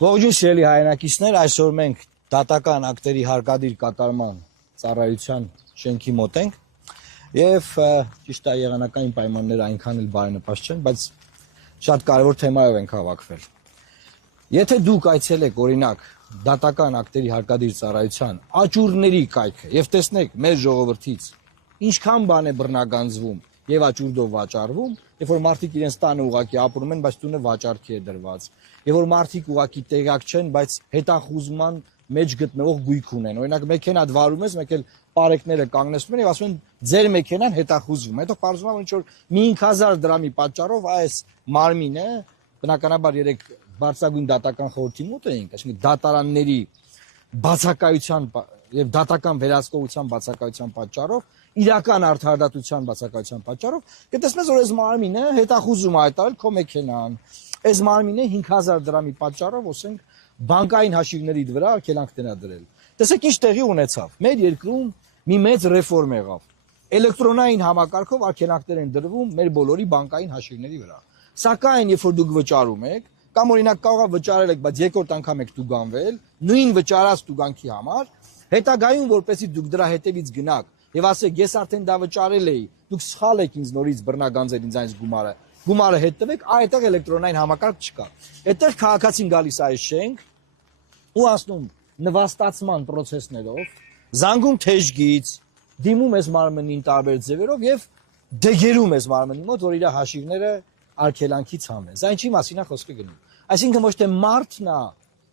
Ողջույն սիրելի հայրենակիցներ, այսօր մենք դատական ակտերի հարկադիր կատարման ծառայության շենքի մոտ ենք եւ ճիշտ է եղանակային պայմանները այնքան էլ բարենպաստ չեն, բայց շատ կարեւոր թեմայով ենք հավաքվել։ Եթե դուք այցելեք օրինակ դատական ակտերի հարկադիր ծառայության աճուրների կայքը եւ տեսնեք մեր ժողովրդից ինչքան բան է բռնագանձվում եւ աճուրդով վաճառվում, երբ որ մարդիկ իրենց տանը ուղակի ապրում են, բայց տունը վաճառքի է դրված, եւ որ մարդիկ ուղակի տեղյակ չեն, բայց հետախուզման մեջ գտնվող գույք ունեն։ Օրինակ մեքենա վարում ես, մեկ էլ պարեկները կանգնեցնում են եւ ասում են ձեր մեքենան հետախուզվում։ Հետո պարզվում է որ ինչ որ մի 5000 դրամի պատճառով այս մարմինը բնականաբար երեք բարձրագույն դատական խորհրդի մոտ էինք, այսինքն դատարանների բացակայության եւ դատական վերահսկողության բացակայության պատճառով, իրական արդարադատության բացակայության պատճառով, կտեսնես որ այս մարմինը հետախուզում է հայտարարել քո մեքենան։ Այս մարմինը 5000 դրամի պատճառով, ասենք, բանկային հաշիվների վրա արգելանքներ ա դրել։ Տեսեք ինչ տեղի ունեցավ։ Մեր երկրում մի մեծ ռեֆորմ եղավ։ Էլեկտրոնային համակարգով արգելանքներ են դրվում մեր բոլորի բանկային հաշիվների վրա։ Սակայն երբ որ դուք վճարում եք, կամ օրինակ կարող է վճարել եք, բայց երկրորդ անգամ եք տուգանվել, նույն վճարած տուգանքի համար, հետագայում որպեսզի դուք դրա հետևից գնաք եւ ասեք ես արդեն դա վճարել էի, դուք սխալ եք ինձ նորից բռնագանձել ինձ այս գումարը հետ տվեք, այդտեղ էլեկտրոնային համակարգ չկա։ Այդտեղ քաղաքացին գալիս է այս շենք ու ասնում նվաստացման process-ներով, զանգում թեժգից, դիմում ես մարմնին տարբեր ձևերով եւ դեգերում ես մարմնի մոտ, որ իր հաշիվները արգելանքից հանվեն։ Սա ինչի մասին է խոսքը գնում։ Այսինքն ոչ թե մարդն է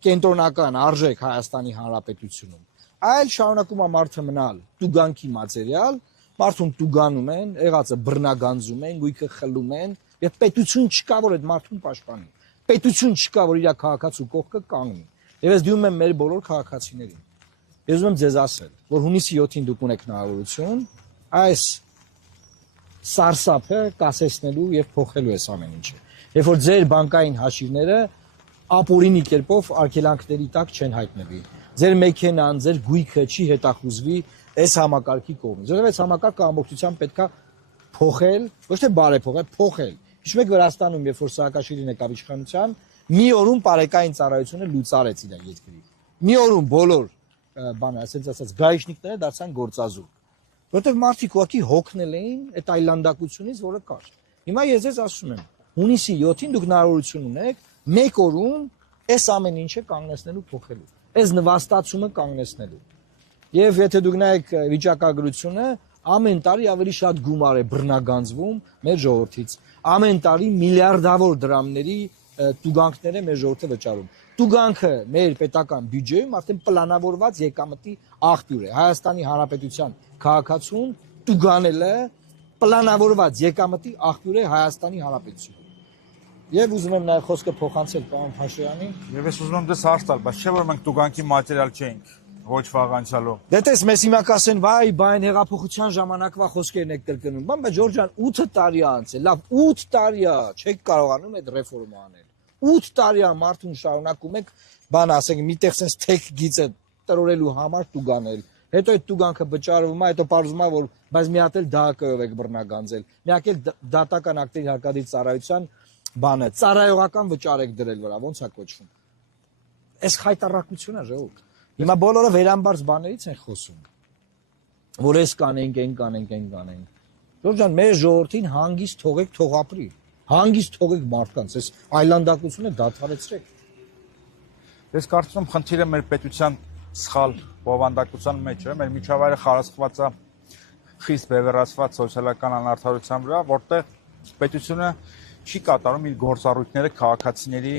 կենտրոնական արժեք Հայաստանի Հանրապետությունում, այլ շարունակում է մարդը մնալ տուգանքի մատերիալ, մարդուն տուգանում են, եղածը բռնագանձում են, գույքը խլում են եւ պետություն չկա որ այդ մարդուն պաշտպանի։ Պետություն չկա որ իր քաղաքացու կողքը կանգնի։ Եվ ես դիմում եմ մեր բոլոր քաղաքացիներին։ Ես ուզում եմ ձեզ ասել, որ հունիսի 7-ին դուք ունեք հնարավորություն այս սարսափը կասեցնելու եւ փոխելու այս ամեն ինչը։ Երբ որ ձեր բանկային հաշիվները ապօրինի կերպով արգելանքների տակ չեն հայտնվի։ Ձեր մեքենան, ձեր գույքը չի հետախուզվի այս համակարգի կողմից։ Որովհետեւ այս համակարգը ամբողջությամբ պետքա փոխել, ոչ թե բարեփոխել, փոխել։ Հիշում եք Վրաստանում, երբ որ Սաակաշվիլին եկավ իշխանության, մի օրում բարեկային ծառայությունը լուծարեց իր երկրի։ Մի օրում բոլոր բանը, ասենց ասած, գայիշնիկները դարձան գործազուրկ։ Որովհետև մարդիկ ուղղակի հոգնել էին այդ այլանդակությունից, որը կար։ Հիմա ես ձեզ ասում եմ, հունիսի 7-ին դուք հնարավորություն ունեք մեկ օրում այս ամեն ինչը կանգնեցնելու փոխելու, այս նվաստացումը կանգնեցնելու։ Եվ եթե դուք նայեք վիճակագրությունը, ամեն տարի ավելի շատ գումար է բռնագանձվում մեր ժողովրդից։ Ամեն տարի միլիարդավոր դրամների տուգանքներ է մեր ժողովուրդը վճարում։ Տուգանքը մեր պետական բյուջեում արդեն պլանավորված եկամտի աղբյուր է։ Հայաստանի Հանրապետության քաղաքացուն տուգանել է պլանավորված եկամտի աղբյուր է Հայաստանի Հանրապետությունում։ Եվ ուզում եմ նաև խոսքը փոխանցել պարոն Փաշոյանին։ Եվ ես ուզում եմ դες հարցալ, բայց չէ՞ որ մենք տուգանքի մատերիալ չենք, ոչ վաղ անցյալով։ Դե տես մեզ հիմա կասեն, վայ, բայն հեղափոխության ժամանակվա խոսքերն եք կրկնում։ Բայց Ջորջ ջան, 8 տարի անց է, լավ, 8 տարի է, չեք կարողանում այդ ռեֆորմը անել։ 8 տարի է մարդուն շարունակում եք, բան ասենք, միտեղ sense թեք գիծը տրորելու համար տուգանել։ Հետո այդ տուգանքը վճարվում է, հետո պարզվում է, որ բայց մի հատ էլ դահակայով եք բռնագանձել։ Միակ էլ դատական ակտերի հարկադիր ծառայության բանը, ծառայողական վճար եք դրել վրա, ո՞նց է կոչվում։ Այս խայտարակությունն է ժողովուրդ։ Հիմա բոլորը վերամբարձ բաներից են խոսում, որ այս կանենք, այն կանենք, այն կանենք։ Ջորջ ջան, մեր ժողովրդին հանգիստ թողեք, թող ապրի։ Հանգիստ թողեք մարդկանց, այս այլանդակությունը դադարեցրեք։ Ես կարծում եմ խնդիրը մեր պետության սխալ բովանդակության մեջ է, մեր միջավայրը խարսխված է խիստ բևեռացված սոցիալական անարդարության վրա, որտեղ պետությունը չի կատարում իր գործառույթները քաղաքացիների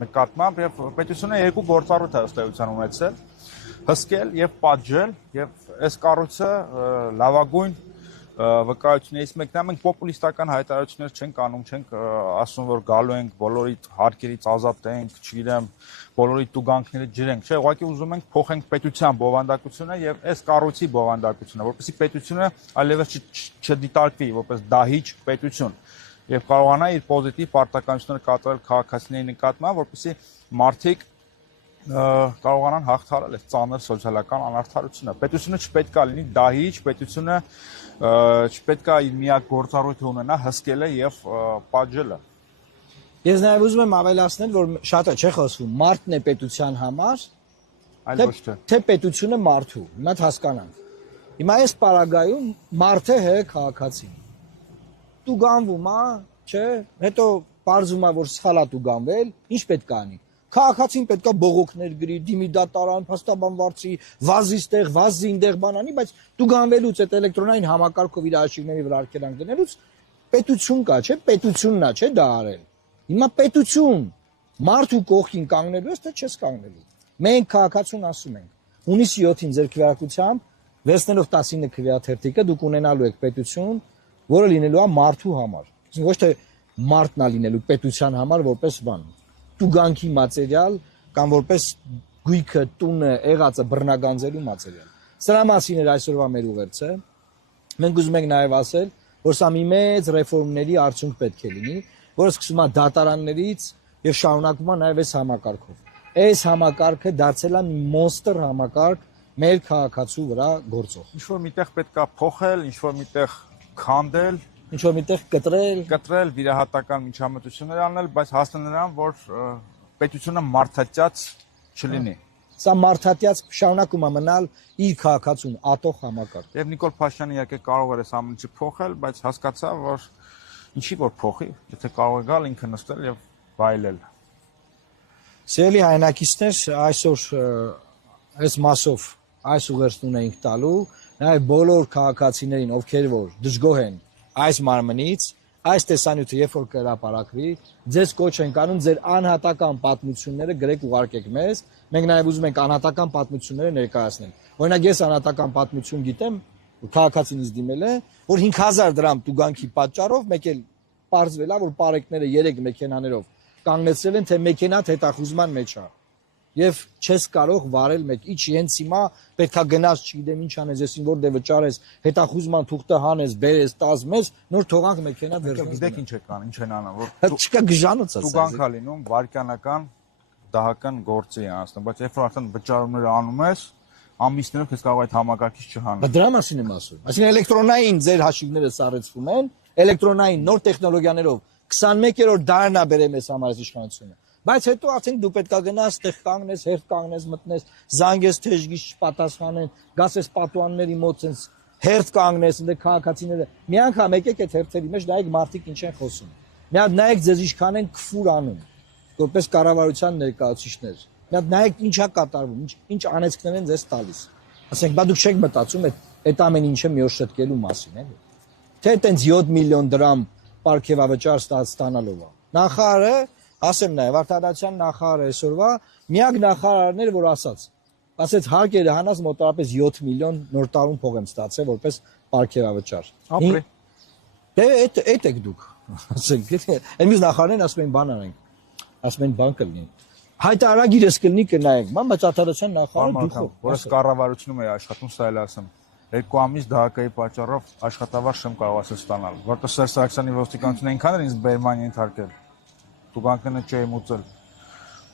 նկատմամբ եւ պետությունը երկու գործառույթ է ըստ էության ունեցել՝ հսկել եւ պատժել, եւ այս կառույցը լավագույն վկայություններից մեկն է։ Մենք պոպուլիստական հայտարարություններ չենք անում, չենք ասում որ գալու ենք բոլորի հարկերից ազատենք, չգիտեմ, բոլորի տուգանքները ջրենք, չէ, ուղղակի ուզում ենք փոխենք պետության բովանդակությունը եւ այս կառույցի բովանդակությունը, որպեսզի պետությունը այլևս չդիտարկվի որպես դահիճ պետություն եւ կարողանա իր պոզիտիվ պարտականությունները կատարել քաղաքացիների նկատմամբ, որպեսզի մարդիկ կարողանան հաղթահարել այս ծանր սոցիալական անարդարությունը։ Պետությունը չպետք է լինի դահիճ, պետությունը չպետք է իր միակ գործառույթը ունենա հսկելը եւ պատժելը։ Ես նաև ուզում եմ ավելացնել, որ շատ է չէ խոսվում, մարդն է պետության համար, Այլ ոչ թե։ թե պետությունը մարդու։ Հիմա հասկանանք։ Հիմա այս պարագայում մարդը է քաղաքացին։ Դու գանվում, չէ, հետո բարձում է, որ սխալ է դու գանվել, ինչ պետք է անի։ Քաղաքացին պետքա բողոքներ գրի, դիմի դատարան, փաստաբան վարձի, վազի այնտեղ բան անի, բայց դու գանվելուց այդ էլեկտրոնային համակարգով իր արշիվների վրա արգելանք դնելուց պետություն կա, չէ, պետությունն է, չէ, դա արել։ Հիմա պետություն մարդու կողքին կանգնելու ես, թե չես կանգնելու։ Մենք քաղաքացուն ասում ենք, հունիսի 7-ին ձեր քվեարկությամբ վերցնելով 19 քվեաթերթիկը դուք ունենալու եք պետություն, որը լինելու է մարդու համար։ Ոչ թե մարդն է լինելու պետության համար որպես բան։ Տուգանքի մատերիալ կամ որպես գույքը, տունը, եղածը բռնագանձելու մատերիալ։ Սրա մասին էր այսօրվա մեր ուղերձը։ Մենք ուզում ենք նաև ասել, որ սա մի մեծ ռեֆորմների արդյունք պետք է լինի, որը սկսում է դատարաններից եւ շարունակվում է նաև այս համակարգով։ Այս համակարգը դարձել է մի մոնստր համակարգ մեր քաղաքացու վրա գործող։ Ինչ որ միտեղ պետքա փոխել, ինչ որ միտեղ քանդել, Ինչ որ միտեղ կտրել, վիրահատական միջամտություններ անել, բայց հասնել նրան, որ պետությունը մարդատյաց չլինի։ Սա մարդատյաց շարունակում է մնալ իր քաղաքացուն ատող համակարգ։ Եվ Նիկոլ Փաշինյանը իհարկե կարող էր այս ամեն ինչը փոխել, բայց հասկացա, որ ինչի որ փոխի, եթե կարող է գալ ինքը նստել եւ վայելել։ Սիրելի հայրենակիցներ, այսօր այս մասով այս ուղերձն ունենք տալու, նաև բոլոր քաղաքացիներին, ովքեր որ դժգոհ են այս մարմնից, այս տեսանյութը երբ որ կհրապարակվի, ձեզ կոչ ենք անում ձեր անհատական պատմությունները գրեք ուղարկեք մեզ, մենք նաև ուզում ենք անհատական պատմությունները ներկայացնել։ Օրինակ ես անհատական պատմություն գիտեմ, որ քաղաքացինից դիմել է, որ 5000 դրամ տուգանքի պատճառով մեկ էլ պարզվել է, որ պարեկները 3 մեքենաներով կանգնեցրել են, թե մեքենատ հետախուզման մեջ է։ Եվ չես կարող վարել մեկ, իջ հենց հիմա պետքա գնաս, չգիտեմ ինչ անես, ես որ դե վճարես, հետախուզման թուղթը հանես, բերես, տաս մեզ, նոր թողանք մեքենա վերցնես։ Գիտեք ինչ է կան, ինչ են անում, որ չկա գժանոց ասած։ տուգանքա լինում վարկանական դահական գործի է անցնում, բայց երբ որ արդեն վճարումները անում ես, ամիսներով քեզ կարող այդ համակարգից չհանեն։ Բայց դրա մասին եմ ասում։ Այսինքն էլեկտրոնային ձեր հաշիվները սարեցվում են, էլեկտրոնային նոր տեխնոլոգիաներով 21-րդ դարն է բերել մեզ համար այս իշխանությունը։ Բայց հետո արդեն դու պետք է գնաս, տեղ կանգնես, հերթ կանգնես, մտնես, զանգես, թեժգից չպատասխանեն, գաս ես պատուանների մոտ sense հերթ կանգնես, ընդ քաղաքացիները։ Մի անգամ եկեք այդ հերթերի մեջ նայեք մարդիկ ինչ են խոսում։ Մի հատ նայեք ձեզ ինչքան են քֆուր անում, որպես կառավարության ներկայացուցիչներ։ Մի հատ նայեք ինչա կատարվում, ինչ անեծքներ են ձեզ տալիս։ Ասենք, բա դուք չեք մտածում այդ ամեն ինչը մի օր շտկելու մասին, էլի։ Թե այտենց 7 միլիոն դրամ պարգևավճար ստանալով է։ Նախարարը ասեմ նաև Արտադրության նախարարը այսօրվա միակ նախարարն էր, որ ասաց հարկերը հանած մոտավորապես 7 միլիոն նոր տարում փող եմ ստացել որպես պարգևավճար։ Ապրի։ Դե այդ եք դուք։ Ասենք, այնպես նախարարներն ասում են բան անենք։ Ասում են բան կլինի։ Հայտարարագիրս կլինի կնայենք, բայց Արտադրության նախարարը դուք որս կառավարությունում է աշխատում, սա էլ ասեմ։ 2 ամիս դահակայի պատճառով աշխատավարձ չեմ կարող ասել ստանալ, որտեղ Սերժ Սարգսյանի ոստիկանությունը այնքան էր ինձ բերման ենթարկել։ Տուգանքները չէի մուծել։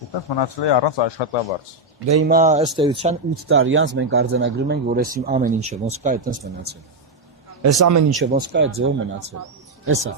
Ուտեղ մնացել էի առանց աշխատավարձ։ Դե հիմա ըստ էության 8 տարի անց մենք արձանագրում ենք, որ այս ամեն ինչը ոնց կա այդպես մնացել։ Այս ամեն ինչը ոնց կա այդ ձևով մնացել։ Էսա։